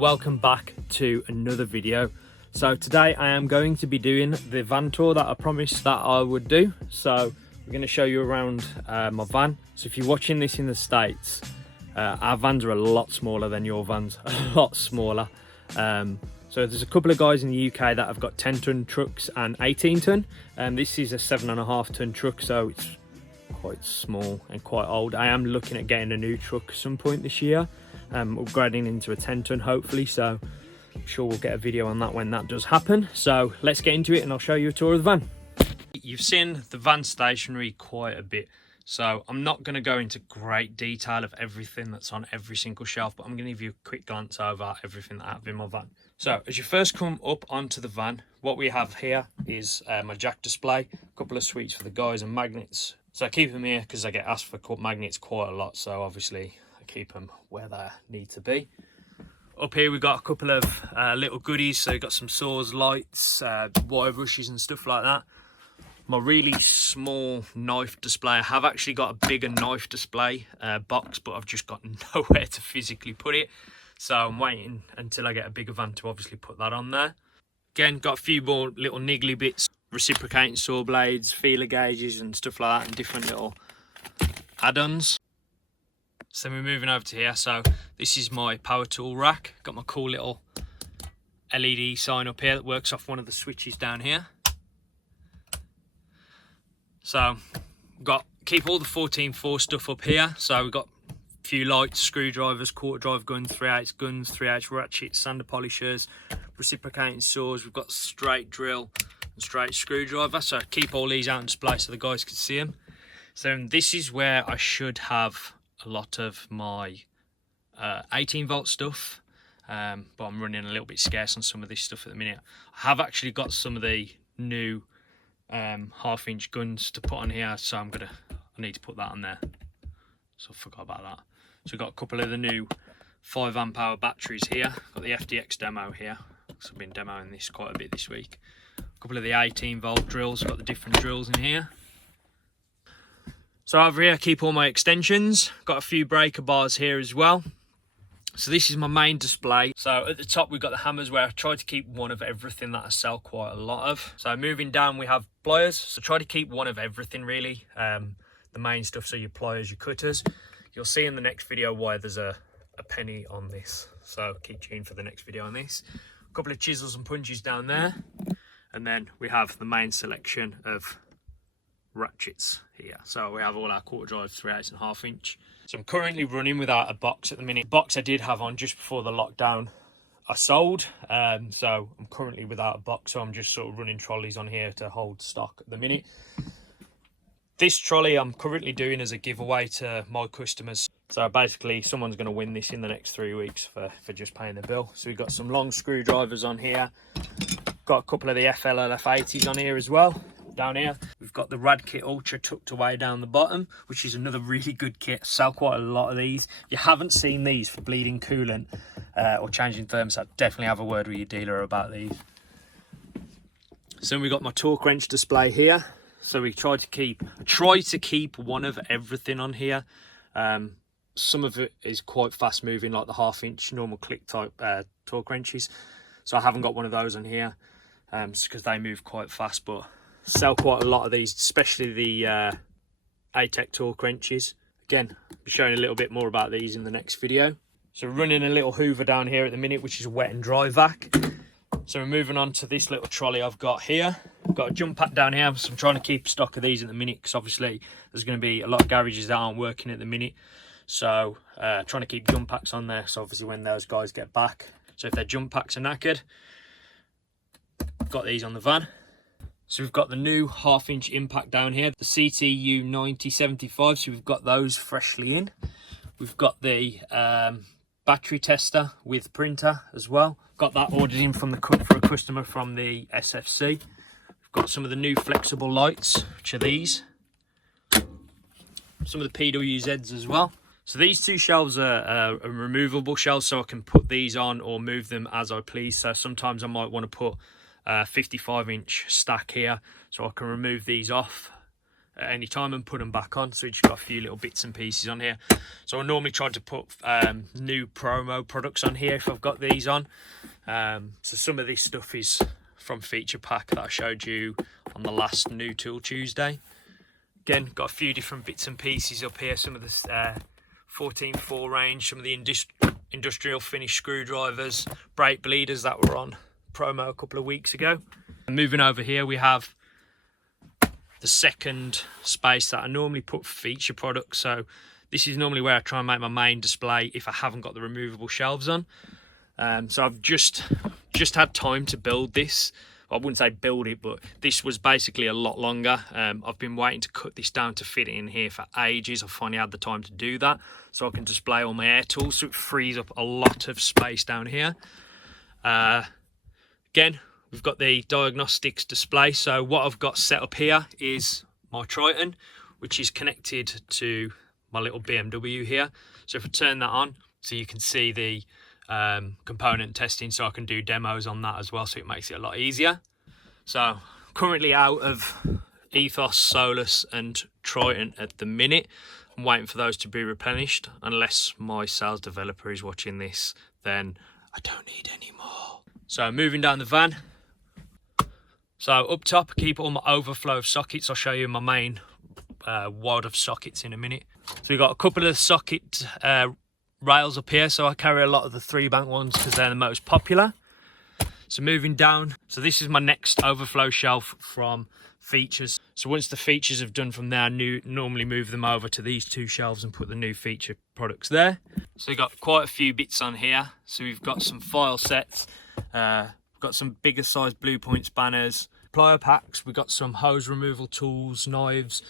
and welcome back to another video. So today I am going to be doing the van tour that I promised that I would do. So we're going to show you around my van. So if you're watching this in the States, our vans are a lot smaller than your vans, a lot smaller. So there's a couple of guys in the UK that have got 10-ton trucks and 18-ton. This is a 7.5-ton truck, so it's quite small and quite old. I am looking at getting a new truck at some point this year, upgrading into a 10-ton hopefully, so I'm sure we'll get a video on that when that does happen. So let's get into it and I'll show you a tour of the van. You've seen the van stationery quite a bit, so I'm not going to go into great detail of everything that's on every single shelf, but I'm going to give you a quick glance over everything that I have in my van. So as you first come up onto the van, what we have here is my jack display, a couple of suites for the guys and magnets. So I keep them here because I get asked for magnets quite a lot, so obviously I keep them where they need to be. Up here we've got a couple of little goodies, so you've got some saws, lights, wire brushes and stuff like that. My really small knife display, I have actually got a bigger knife display box, but I've just got nowhere to physically put it. So I'm waiting until I get a bigger van to obviously put that on there. Again, got a few more little niggly bits, reciprocating saw blades, feeler gauges and stuff like that, and different little add-ons. So we're moving over to here. So this is my power tool rack. Got my cool little LED sign up here that works off one of the switches down here. So keep all the 14.4 stuff up here. So we've got a few lights, screwdrivers, quarter drive guns, 3/8 guns, 3/8 ratchets, sander polishers, reciprocating saws. We've got straight drill and straight screwdriver. So keep all these out on display so the guys can see them. So this is where I should have a lot of my 18-volt stuff, but I'm running a little bit scarce on some of this stuff at the minute. I have actually got some of the new 1/2-inch guns to put on here, so I need to put that on there, so I forgot about that. So we've got a couple of the new 5 amp hour batteries here. Got the FDX demo here, so I've been demoing this quite a bit this week. A couple of the 18-volt drills, got the different drills in here. So over here I keep all my extensions. Got a few breaker bars here as well. So this is my main display. So at the top we've got the hammers, where I try to keep one of everything that I sell quite a lot of. So moving down we have pliers. So try to keep one of everything really. The main stuff, so your pliers, your cutters. You'll see in the next video why there's a penny on this. So keep tuned for the next video on this. A couple of chisels and punches down there. And then we have the main selection of ratchets here. So we have all our quarter drives, 3/8 and 1/2-inch. So I'm currently running without a box at the minute. The box I did have on just before the lockdown I sold, so I'm currently without a box, so I'm just sort of running trolleys on here to hold stock at the minute. This trolley I'm currently doing as a giveaway to my customers. So basically someone's going to win this in the next 3 weeks for just paying the bill. So we've got some long screwdrivers on here. Got a couple of the FLLF80s on here as well. Down here we've got the Ratchet Ultra tucked away down the bottom, which is another really good kit. I sell quite a lot of these. If you haven't seen these for bleeding coolant or changing thermostat, definitely have a word with your dealer about these. So we've got my torque wrench display here. So we try to keep one of everything on here. Some of it is quite fast moving, like the 1/2-inch normal click type torque wrenches. So I haven't got one of those on here because they move quite fast, but sell quite a lot of these, especially the ATEC torque wrenches. Again, I'll be showing a little bit more about these in the next video. So we're running a little hoover down here at the minute, which is a wet and dry vac. So we're moving on to this little trolley I've got here. I've got a jump pack down here, so I'm trying to keep stock of these at the minute, because obviously there's going to be a lot of garages that aren't working at the minute. So trying to keep jump packs on there, so obviously when those guys get back, so if their jump packs are knackered, I've got these on the van. So we've got the new 1/2-inch impact down here, the CTU 9075, so we've got those freshly in. We've got the battery tester with printer as well. Got that ordered in from for a customer from the SFC. We've got some of the new flexible lights, which are these. Some of the PWZs as well. So these two shelves are removable shelves, so I can put these on or move them as I please. So sometimes I might want to put a 55-inch stack here, so I can remove these off at any time and put them back on. So we just got a few little bits and pieces on here. So I normally try to put new promo products on here if I've got these on. So some of this stuff is from feature pack that I showed you on the last New Tool Tuesday. Again, got a few different bits and pieces up here. Some of the 14.4 range, some of the industrial finish screwdrivers, brake bleeders that were on promo a couple of weeks ago. And moving over here, we have the second space that I normally put feature products. So this is normally where I try and make my main display if I haven't got the removable shelves on. So I've just had time to build this. I wouldn't say build it, but this was basically a lot longer. I've been waiting to cut this down to fit it in here for ages. I finally had the time to do that, so I can display all my air tools, so it frees up a lot of space down here. Again, we've got the diagnostics display. So what I've got set up here is my Triton, which is connected to my little BMW here. So if I turn that on, so you can see the component testing, so I can do demos on that as well, so it makes it a lot easier. So currently out of Ethos, Solus and Triton at the minute. I'm waiting for those to be replenished. Unless my sales developer is watching this, then I don't need any more. So moving down the van, so up top I keep all my overflow of sockets. I'll show you my main wad of sockets in a minute. So we've got a couple of socket rails up here, so I carry a lot of the 3-bank ones because they're the most popular. So moving down, so this is my next overflow shelf from features. So once the features have done from there, I normally move them over to these two shelves and put the new feature products there. So we've got quite a few bits on here. So we've got some file sets, we've got some bigger size blue point spanners, plier packs, we've got some hose removal tools, knives,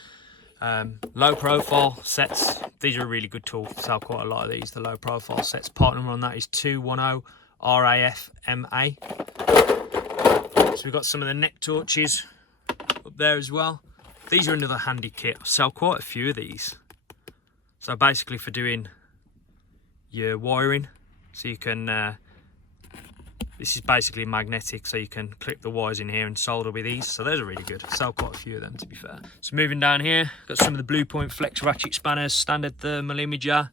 low profile sets. These are a really good tool. Sell quite a lot of these, the low profile sets. Part number on that is 210 RAFMA. So we've got some of the neck torches up there as well. These are another handy kit. I sell quite a few of these. So basically for doing your wiring, so you can this is basically magnetic, so you can clip the wires in here and solder with these. So those are really good. I sell quite a few of them, to be fair. So moving down here, got some of the Blue Point Flex ratchet spanners, standard thermal imager.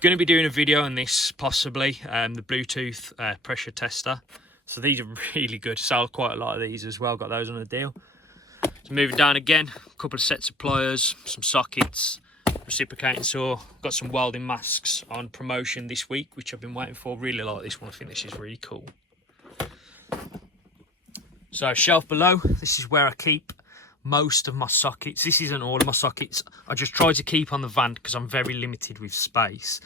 Going to be doing a video on this, possibly, the Bluetooth pressure tester. So these are really good. Sell quite a lot of these as well. Got those on a deal. So moving down again, a couple of sets of pliers, some sockets, reciprocating saw. Got some welding masks on promotion this week, which I've been waiting for. Really like this one. I think this is really cool. So shelf below, this is where I keep most of my sockets. This isn't all of my sockets. I just try to keep on the van because I'm very limited with space.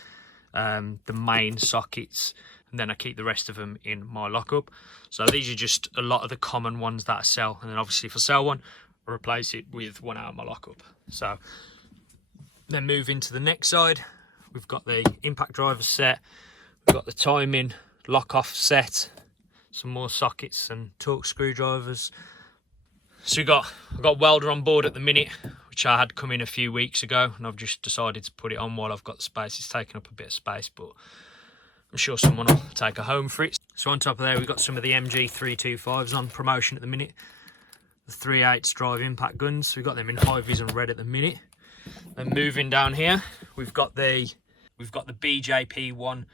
The main sockets, and then I keep the rest of them in my lockup. So these are just a lot of the common ones that I sell, and then obviously if I sell one, I replace it with one out of my lockup. So then move into the next side, we've got the impact driver set, we've got the timing lock off set, some more sockets and torque screwdrivers. So I've got welder on board at the minute, which I had come in a few weeks ago, and I've just decided to put it on while I've got the space. It's taking up a bit of space, but I'm sure someone will take a home for it. So on top of there, we've got some of the MG 325s on promotion at the minute. The 3/8 drive impact guns. We've got them in high vis and red at the minute. Then moving down here, we've got the BJP1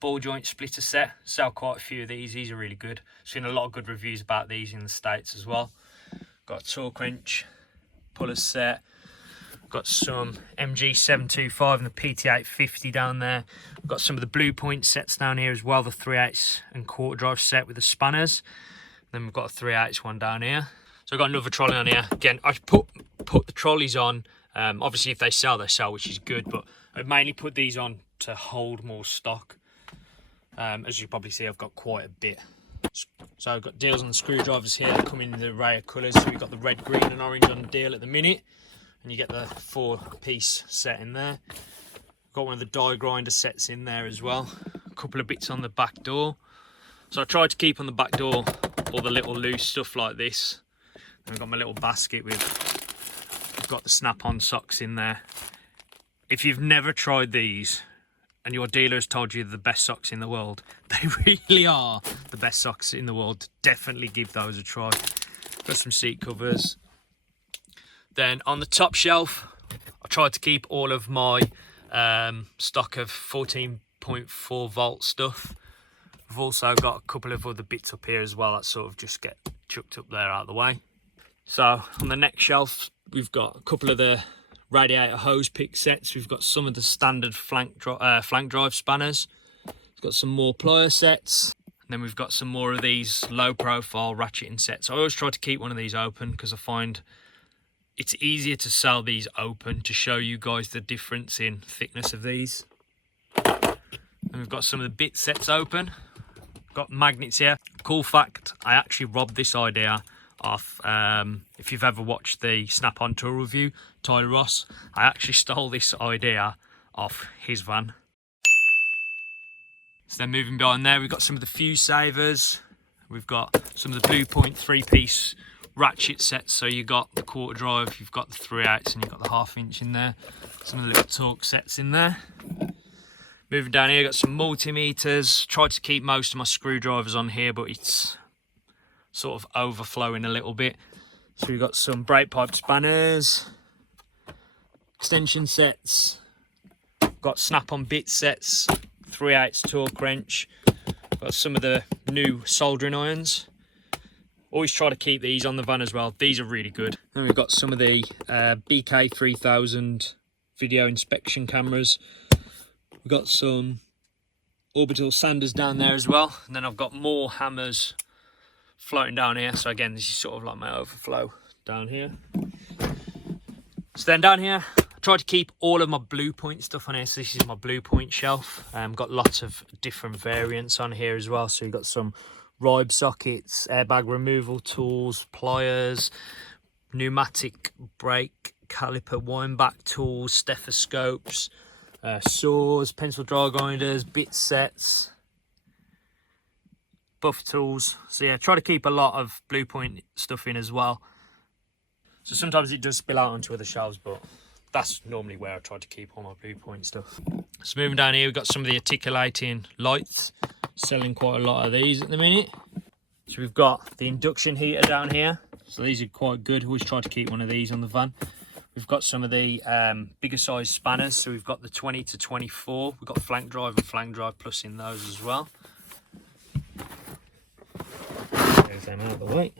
ball joint splitter set. Sell quite a few of these. These are really good. Seen a lot of good reviews about these in the States as well. Got a torque wrench, puller set. Got some MG 725 and the PT850 down there. Got some of the Blue Point sets down here as well. The 3/8 and quarter drive set with the spanners. Then we've got a 3/8 one down here. So I've got another trolley on here. Again, I put the trolleys on. Obviously, if they sell, which is good. But I mainly put these on to hold more stock. As you probably see, I've got quite a bit. So I've got deals on the screwdrivers here. They come in the array of colours. So we've got the red, green and orange on the deal at the minute. And you get the 4-piece set in there. Got one of the die grinder sets in there as well. A couple of bits on the back door. So I tried to keep on the back door all the little loose stuff like this. And I've got my little basket with, I've got the snap-on socks in there. If you've never tried these and your dealer has told you they're the best socks in the world, they really are the best socks in the world. Definitely give those a try. Got some seat covers. Then on the top shelf, I tried to keep all of my stock of 14.4 volt stuff. I've also got a couple of other bits up here as well that sort of just get chucked up there out of the way. So on the next shelf, we've got a couple of the radiator hose pick sets. We've got some of the standard flank drive spanners. We've got some more plier sets. And then we've got some more of these low profile ratcheting sets. I always try to keep one of these open because I find it's easier to sell these open to show you guys the difference in thickness of these. And we've got some of the bit sets open. Got magnets here. Cool fact, I actually robbed this idea off, if you've ever watched the Snap-on tour review, Tyler Ross, I actually stole this idea off his van. So then moving behind there, we've got some of the fuse savers. We've got some of the Blue Point 3-piece ratchet sets. So you've got the quarter drive, you've got the 3/8, and you've got the 1/2 inch in there. Some of the little torque sets in there. Moving down here, got some multimeters. Tried to keep most of my screwdrivers on here, but it's sort of overflowing a little bit. So we've got some brake pipe spanners, extension sets, got snap-on bit sets, 3/8 torque wrench. Got some of the new soldering irons. Always try to keep these on the van as well. These are really good. Then we've got some of the BK3000 video inspection cameras. We've got some orbital sanders down there as well. And then I've got more hammers floating down here. So again, this is sort of like my overflow down here. So then down here, I tried to keep all of my Blue Point stuff on here. So this is my Blue Point shelf. Got lots of different variants on here as well. So you've got some ribe sockets, airbag removal tools, pliers, pneumatic brake caliper wind back tools, stethoscopes, saws, pencil dry grinders, bit sets, buff tools. So yeah, try to keep a lot of Blue Point stuff in as well. So sometimes it does spill out onto other shelves, but that's normally where I try to keep all my Blue Point stuff. So moving down here, we've got some of the articulating lights. Selling quite a lot of these at the minute. So we've got the induction heater down here. So these are quite good. Always try to keep one of these on the van. We've got some of the bigger size spanners. So we've got the 20 to 24. We've got flank drive and flank drive plus in those as well. Move them out of the way.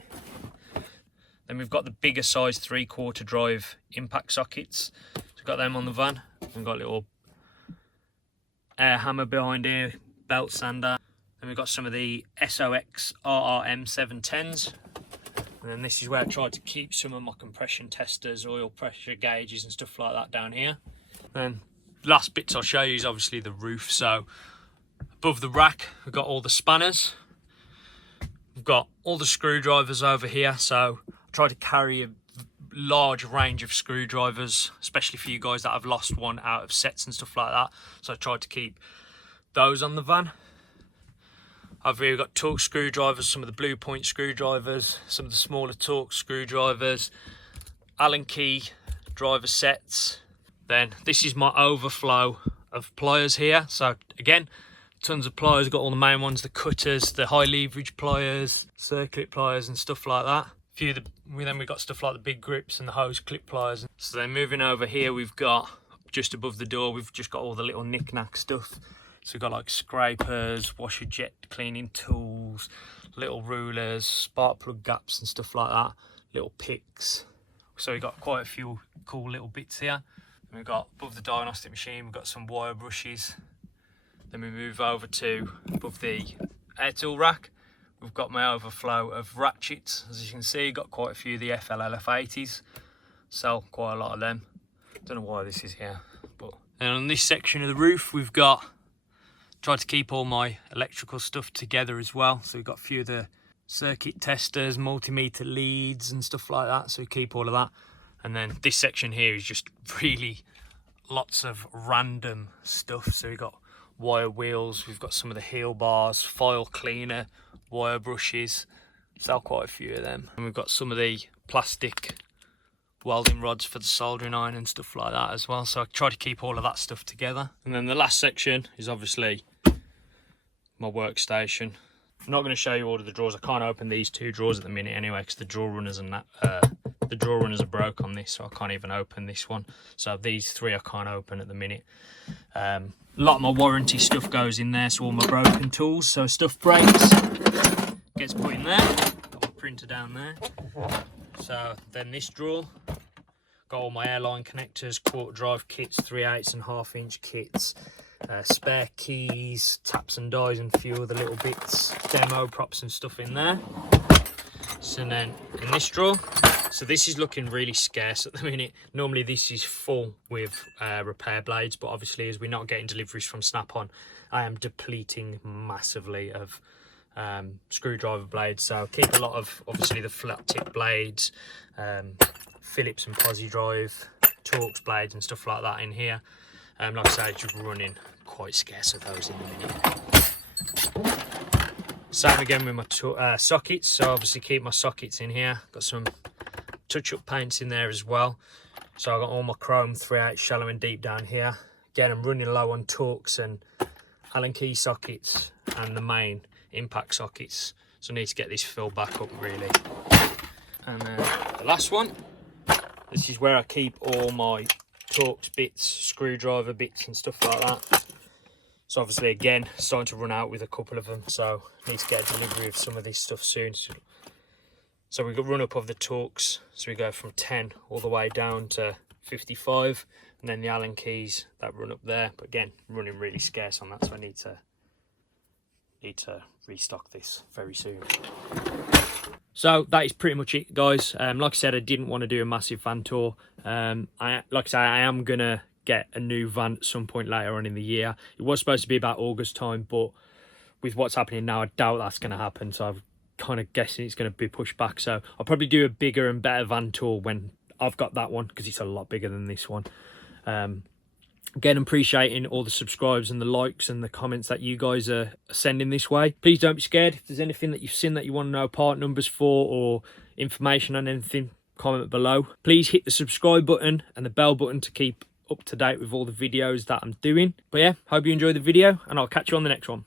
Then we've got the bigger size 3/4 drive impact sockets. So we've got them on the van. We've got a little air hammer behind here, belt sander. Then we've got some of the SOX RRM 710s. And then this is where I tried to keep some of my compression testers, oil pressure gauges and stuff like that down here. Then last bits I'll show you is obviously the roof. So above the rack, we've got all the spanners. We've got all the screwdrivers over here. So I try to carry a large range of screwdrivers, especially for you guys that have lost one out of sets and stuff like that. So I tried to keep those on the van. Over here we've got torque screwdrivers, some of the Blue Point screwdrivers, some of the smaller torque screwdrivers, Allen key driver sets. Then this is my overflow of pliers here. So again, tons of pliers. I've got all the main ones, the cutters, the high leverage pliers, circuit pliers and stuff like that. Then we've got stuff like the big grips and the hose clip pliers. So then moving over here, we've got just above the door, we've just got all the little knick-knack stuff. So we've got like scrapers, washer jet cleaning tools, little rulers, spark plug gaps and stuff like that, little picks. So we've got quite a few cool little bits here. And we've got above the diagnostic machine, we've got some wire brushes. Then we move over to above the air tool rack. We've got my overflow of ratchets. As you can see, got quite a few of the FLLF80s. Sell quite a lot of them. Don't know why this is here, but. And on this section of the roof, we've got tried to keep all my electrical stuff together as well. So we've got a few of the circuit testers, multimeter leads and stuff like that. So we keep all of that. And then this section here is just really lots of random stuff. So we've got wire wheels, we've got some of the heel bars, file cleaner, wire brushes. Sell quite a few of them. And we've got some of the plastic welding rods for the soldering iron and stuff like that as well. So I try to keep all of that stuff together. And then the last section is obviously my workstation. I'm not going to show you all of the drawers. I can't open these two drawers at the minute anyway because the drawer runners and that the drawer runners are broke on this, so I can't even open this one. So these three I can't open at the minute. A lot of my warranty stuff goes in there, so all my broken tools. So stuff breaks, gets put in there. Got my printer down there. So then this drawer, got all my airline connectors, quarter drive kits, 3/8 and 1/2 inch kits, spare keys, taps and dies, and a few other little bits, demo props and stuff in there. So then in this drawer, so this is looking really scarce at the minute. Normally this is full with repair blades, but obviously as we're not getting deliveries from Snap-on, I am depleting massively of screwdriver blades. So keep a lot of obviously the flat tip blades, Phillips and Posi drive, Torx blades and stuff like that in here. Like I say, just running quite scarce of those in the minute. Same again with my sockets, so obviously keep my sockets in here. Got some touch-up paints in there as well. So I've got all my chrome 3/8 shallow and deep down here. Again, I'm running low on Torx and Allen key sockets and the main impact sockets. So I need to get this filled back up really. And then the last one, this is where I keep all my Torx bits, screwdriver bits and stuff like that. So obviously again, starting to run out with a couple of them, so need to get a delivery of some of this stuff soon. So we got run up of the Torx, so we go from 10 all the way down to 55, and then the Allen keys that run up there. But again, running really scarce on that, so I need to restock this very soon. So that is pretty much it, guys. Like I said, I didn't want to do a massive van tour. Like I say, I am gonna get a new van at some point later on in the year. It was supposed to be about August time, but with what's happening now, I doubt that's going to happen. So I'm kind of guessing it's going to be pushed back. So I'll probably do a bigger and better van tour when I've got that one, because it's a lot bigger than this one. Again, I'm appreciating all the subscribes and the likes and the comments that you guys are sending this way. Please don't be scared. If there's anything that you've seen that you want to know part numbers for, or information on anything, comment below. Please hit the subscribe button and the bell button to keep up to date with all the videos that I'm doing. But yeah, hope you enjoyed the video, and I'll catch you on the next one.